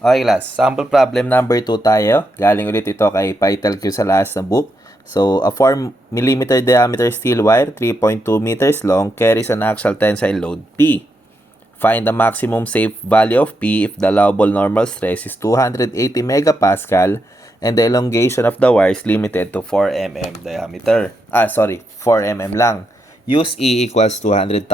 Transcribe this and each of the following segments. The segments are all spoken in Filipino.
Okay, class. Sample problem number 2 tayo. Galing ulit ito kay Python Q sa last na book. So, a 4 mm diameter steel wire, 3.2 meters long, carries an axial tensile load P. Find the maximum safe value of P if the allowable normal stress is 280 megapascal and the elongation of the wire is limited to 4 mm diameter. 4 mm lang. Use E equals 200,000.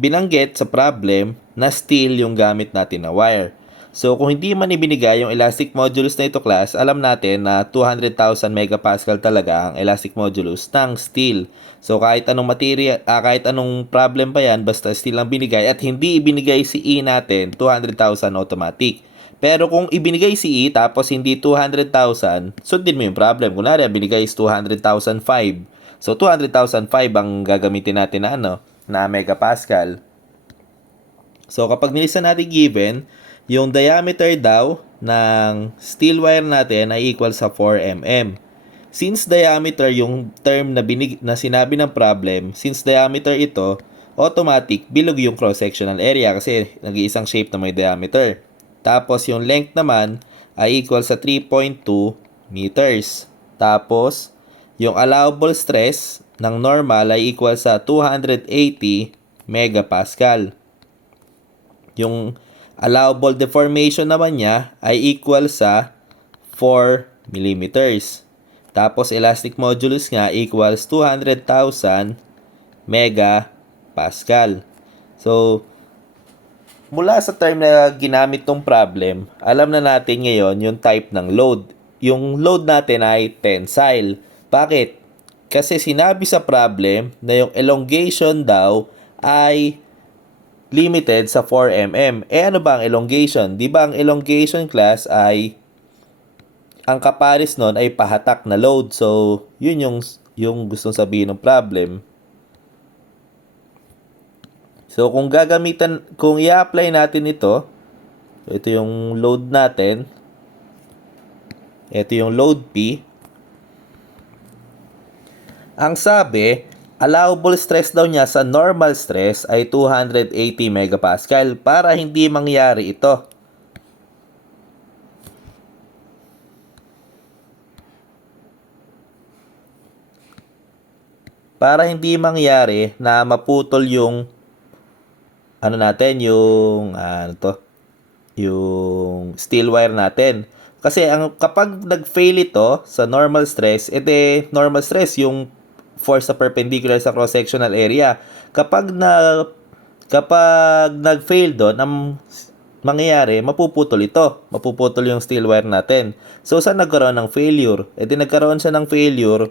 Binanggit sa problem na steel yung gamit natin na wire. So, kung hindi man ibinigay yung elastic modulus na ito, class, alam natin na 200,000 megapascal talaga ang elastic modulus ng steel. So, kahit anong material, kahit anong problem pa yan, basta steel ang binigay at hindi ibinigay si E natin, 200,000 automatic. Pero kung ibinigay si E tapos hindi 200,000, sundin mo yung problem. Kunwari, binigay is 200,005. So, 200,005 ang gagamitin natin na na megapascal. So, kapag nilisan natin given, yung diameter daw ng steel wire natin ay equal sa 4 mm. Since diameter yung term na sinabi ng problem, since diameter ito, automatic bilog yung cross-sectional area kasi nag-iisang shape na may diameter. Tapos yung length naman ay equal sa 3.2 meters. Tapos yung allowable stress ng normal ay equal sa 280 megapascal. Yung allowable deformation naman niya ay equal sa 4 millimeters. Tapos elastic modulus nga equals 200,000 megapascal. So, mula sa term na ginamit tong problem, alam na natin ngayon yung type ng load. Yung load natin ay tensile. Bakit? Kasi sinabi sa problem na yung elongation daw ay limited sa 4 mm. Ano ba ang elongation? Di ba ang elongation, class, ay ang kapares nun ay pahatak na load. So, yun yung gustong sabihin ng problem. So, kung i-apply natin ito yung load natin. Ito yung load P. Ang sabi, allowable stress daw niya sa normal stress ay 280 megapascal para hindi mangyari ito. Para hindi mangyari na maputol yung yung steel wire natin. Kasi kapag nag-fail ito sa normal stress, normal stress yung force sa perpendicular sa cross-sectional area. Kapag nag-fail doon, ang mangyayari, mapuputol ito. Mapuputol yung steel wire natin. So, saan nagkaroon ng failure? Nagkaroon siya ng failure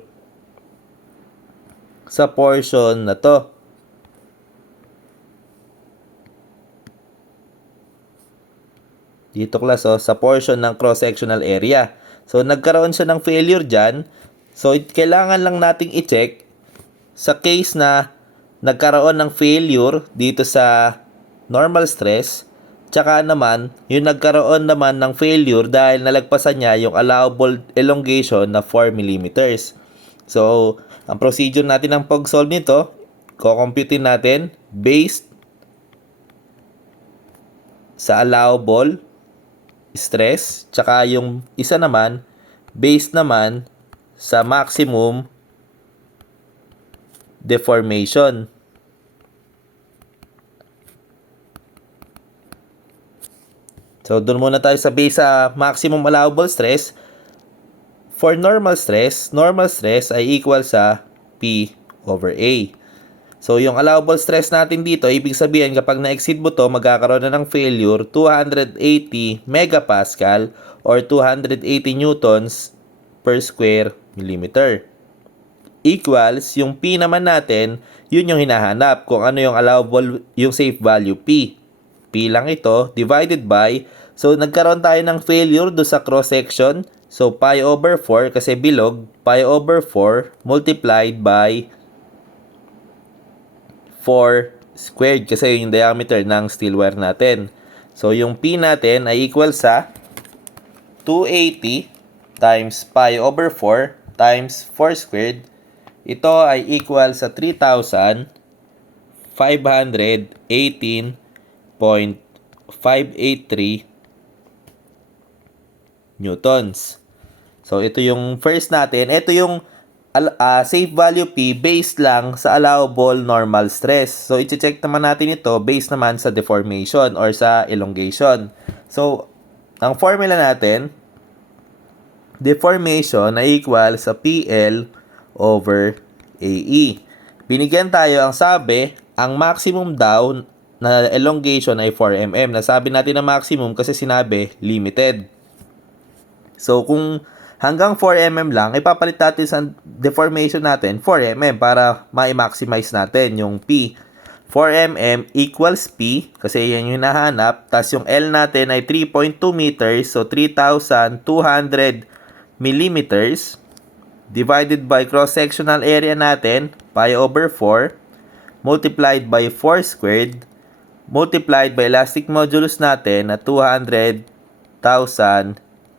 sa portion na to. Dito, class, sa portion ng cross-sectional area. So, nagkaroon siya ng failure dyan. So, kailangan lang nating i-check sa case na nagkaroon ng failure dito sa normal stress. Tsaka naman, yung nagkaroon naman ng failure dahil nalagpasan niya yung allowable elongation na 4 mm. So, ang procedure natin ng pag-solve nito, kukumputin natin based sa allowable stress, tsaka yung isa naman based naman sa maximum deformation. So, doon muna tayo sa base sa maximum allowable stress. For normal stress ay equal sa P over A. So, yung allowable stress natin dito, ibig sabihin kapag na-exceed mo to, magkakaroon na ng failure 280 megapascal or 280 newtons per square millimeter. Equals, yung P naman natin, yun yung hinahanap kung ano yung allowable, yung safe value P. P lang ito, divided by, so nagkaroon tayo ng failure do sa cross-section. So, pi over 4 kasi bilog, pi over 4 multiplied by 4 squared kasi yung diameter ng steel wire natin. So, yung P natin ay equal sa 280 times pi over 4 times 4 squared. Ito ay equal sa 3,518.583 newtons. So, ito yung first natin. Ito yung safe value P based lang sa allowable normal stress. So, i-check naman natin ito based naman sa deformation or sa elongation. So, ang formula natin, deformation ay equal sa PL over AE. Binigyan tayo, ang sabi, ang maximum daw na elongation ay 4 mm. Nasabi natin na maximum kasi sinabi limited. So, kung hanggang 4 mm lang, ipapalit natin sa deformation natin 4 mm para ma-maximize natin yung P. 4 mm equals P kasi yan yung hinahanap. Tapos yung L natin ay 3.2 meters, so 3,200 millimeters divided by cross-sectional area natin, pi over 4, multiplied by 4 squared, multiplied by elastic modulus natin na 200,000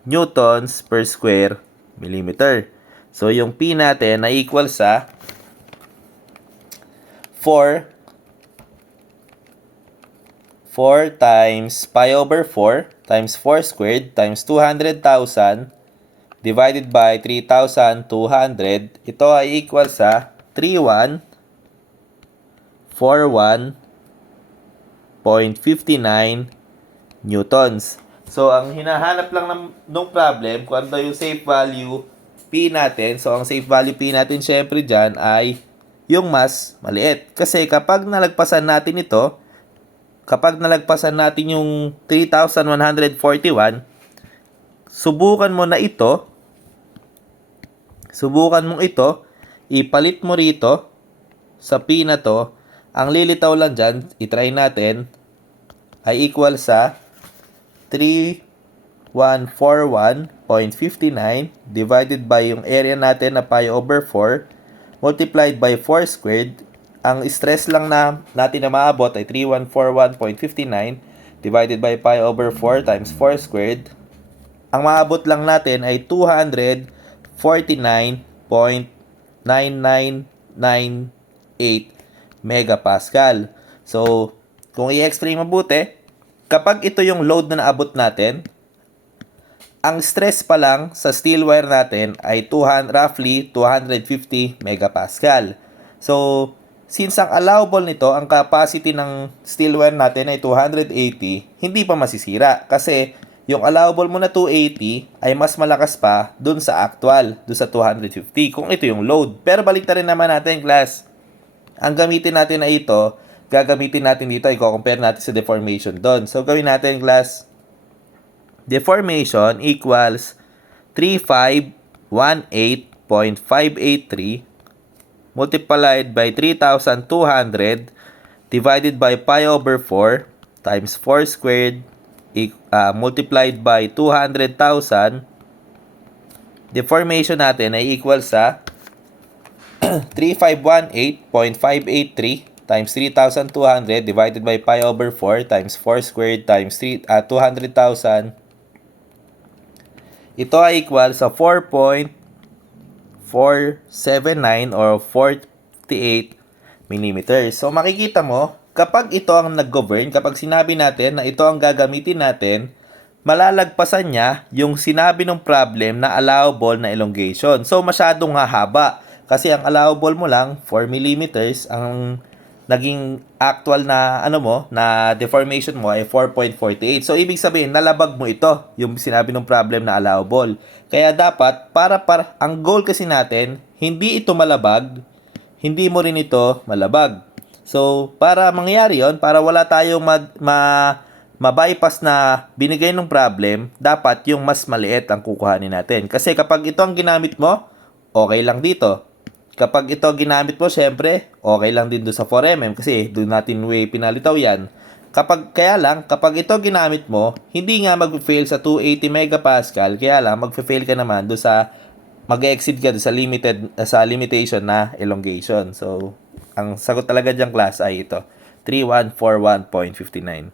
newtons per square millimeter. So, yung P natin ay equal sa 4 times pi over 4 times 4 squared times 200,000 divided by 3,200. Ito ay equal sa 3141.59 newtons. So, ang hinahanap lang ng problem, kung ano yung safe value P natin. So, ang safe value P natin syempre dyan ay yung mas maliit. Kasi kapag nalagpasan natin ito, kapag nalagpasan natin yung 3,141, subukan mo ito, ipalit mo rito sa P na to. Ang lilitaw lang dyan, itry natin, ay equal sa 3141.59 divided by yung area natin na pi over 4 multiplied by 4 squared. Ang stress lang natin na maabot ay 3141.59 divided by pi over 4 times 4 squared. Ang maabot lang natin ay 249.9998 megapascal. So, kung i-explain mabuti, kapag ito yung load na naabot natin, ang stress pa lang sa steel wire natin ay roughly 250 megapascal. So, since ang allowable nito, ang capacity ng steel wire natin ay 280, hindi pa masisira. Kasi yung allowable mo na 280 ay mas malakas pa dun sa actual, dun sa 250, kung ito yung load. Pero balik na rin naman natin, class. Ang gamitin natin na ito, gagamitin natin dito, i-compare natin sa deformation doon. So, gawin natin, class, deformation equals 3518.583 multiplied by 3,200 divided by pi over 4 times 4 squared multiplied by 200,000. Deformation natin ay equal sa 3518.583 times 3,200 divided by pi over 4 times 4 squared times 200,000. Ito ay equal sa 4.479 or 48 mm. So, makikita mo, kapag ito ang nag-govern, kapag sinabi natin na ito ang gagamitin natin, malalagpasan niya yung sinabi ng problem na allowable na elongation. So, masyadong hahaba. Kasi ang allowable mo lang, 4 mm, ang naging actual na, na deformation mo ay 4.48. So, ibig sabihin, nalabag mo ito, yung sinabi ng problem na allowable. Kaya dapat, ang goal kasi natin, hindi ito malabag, hindi mo rin ito malabag. So, para mangyari yon, para wala tayong ma-bypass na binigay ng problem, dapat yung mas maliit ang kukuhanin natin. Kasi kapag ito ang ginamit mo, okay lang dito. Kapag ito ginamit mo, syempre, okay lang din doon sa 4mm kasi doon natin pinalitaw yan. Kapag ito ginamit mo, hindi nga mag-fail sa 280 megapascal, kaya lang mag-fail ka naman doon sa mag-exceed ka doon sa limitation na elongation. So, ang sagot talaga diyang class ay ito, 3141.59.